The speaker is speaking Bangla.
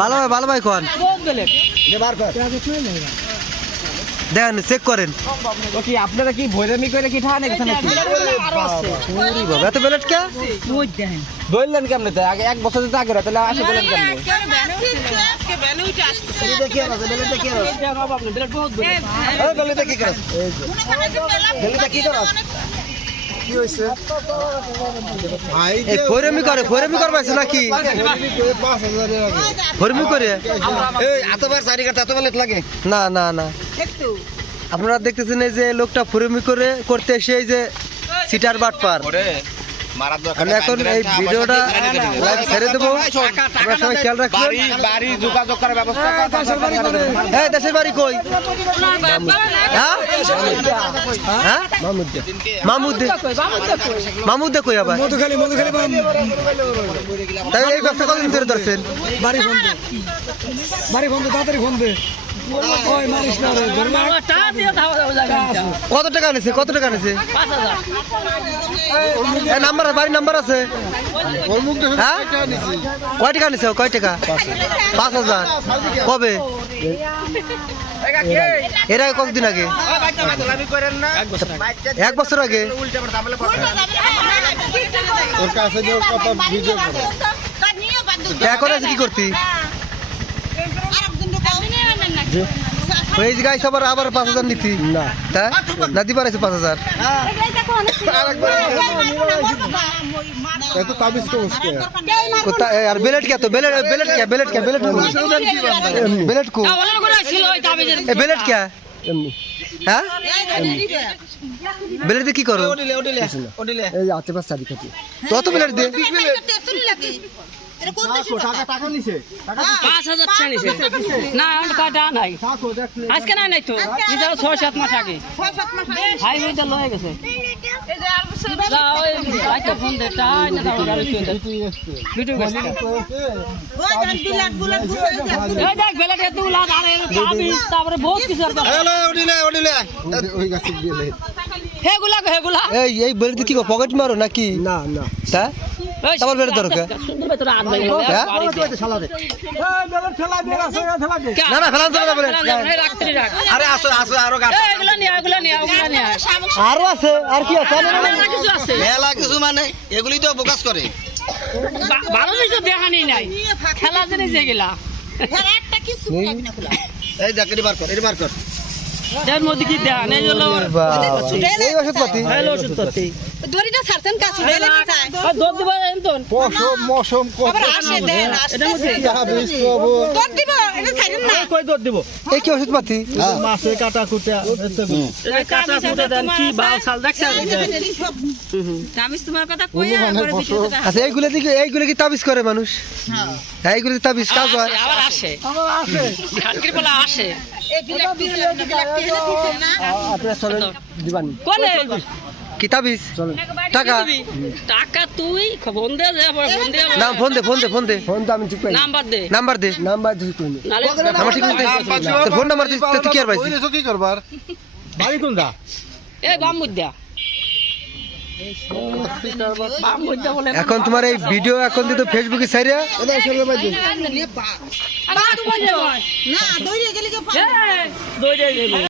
ভালো ভাই ভালো ভাই কোন দেখেন চেক করেন কি আপনারা কি ভৈরমি করে কি ঠান এখানে ওরে বাবা এত বেলেট কে ধরলেন কেমনে তো এক বছর যদি আগে তাহলে আসে বলেন কেমনে কি বেলেটা কি করছ এই ফৈরমি করে ফৈরমি করবাইছে নাকি? ফৈরমি করে? এতবার চারি কাটা লাগে? না না না। আপনারা দেখতেছেন এই যে লোকটা ফুরমি করে করতে এসে এই যে সিটার বাটপার। আমি এখন এই ভিডিওটা লাইভ ছেড়ে দেবো। আপনারা সবাই খেয়াল রাখবেন। বাড়ি বাড়ি যোগাযোগ করার ব্যবস্থা এই দেশের বাড়ি কই? হ্যাঁ হ্যাঁ? মামুদ্দে। কই আবার? তাই এই ব্যবসা কতদিন ধরে ধরছেন? বাড়ি ফোন বাড়ি ফোন তাড়াতাড়ি ফোন দে ওই মারিস না রে ধরে না। কত টাকা নিছে কত টাকা নিছে নাম্বার বাড়ির নাম্বার আছে? হ্যাঁ? কয় টাকা নিছে কয় টাকা? পাঁচ হাজার। কবে? এর আগে কতদিন আগে? এক বছর আগে? এখন আছে কি করতি? এই জায়গায় সবার আবার পাঁচ হাজার নিতি। না। তাই? না দিবার আছে পাঁচ হাজার। আর বেলেট কে তো? বেলেট বেলেট কে? বেলেট কে? বেলেট বেলেট কো? এ বেলেট কে? হ্যাঁ? বেলেট দিয়ে কি করো? এই বেলেট দিয়ে? টাকা নিছে। পাঁচ হাজার না কাটা নাই। আজকে নাই নাই তো। ছয় সাত মাস আগে। হাইওয়েটা লয়ে গেছে। না তারপরে বহুত কিছু। হেগুলা হেগুলা। এই এই বেলেট দিয়ে কি পকেট মারো নাকি? না না। তা? হ্যাঁ? বাড়িতে। কে? না না ফেলান বেলেট যাবে না, এই রাখতে রাখ। আরে আসো আসো আরও এগুলা এগুলা এগুলা। আরও আছে আর কি আছে? কিছু মেলা কিছু মানে এগুলি তো প্রকাশ করে। ভালো তো দেখানি নাই খেলা জিনিস যেগুলা। এই দেখ এটি বার কর এটি বার কর। এর মধ্যে কি দেখান এই হলো এই ওষুধ পাতি। হ্যালো ওষুধ পাতি। দড়িটা ছাড়ছেন কাছে ঢেলে দিছে আর দোদ দিব এন্তন। মৌসুম আবার আসে দেন আসে এটার দড় দিব কই দর দিব? এই কি ওষুধ পাতি? মাছে কাটা কুটা এই কাটা কুটা দেন কি বাল সাল দেখছেন? কামিজ তোমার কথা কই আচ্ছা এইগুলো দিকে এইগুলো কি তাবিজ করে মানুষ? হ্যাঁ। এইগুলো কি তাবিজ কাজ হয়? আবার আসে খানকির বলা আসে। এই বিলাক বিলাক বিলাক দিছে না। আপনারা চলেন দিবানি। কোনে কি তাবিজ? টাকা? টাকা তুই ফোন দে দে ফোন দে না ফোন দে ফোন দে ফোন দে। ফোন তো আমি ঠিক পাই নাম্বার দে। নাম্বার দে। নাম্বার ঠিক আমার ঠিক তোর ফোন নাম্বার দিস তুই কি আর পাইছিস? কি করবার? বাড়ি কোন দা। এই বাম মুদ্দা বাম মুদ্দা বলে এখন তোমার এই ভিডিও এখন দিতে ফেসবুকে বল না গেলে।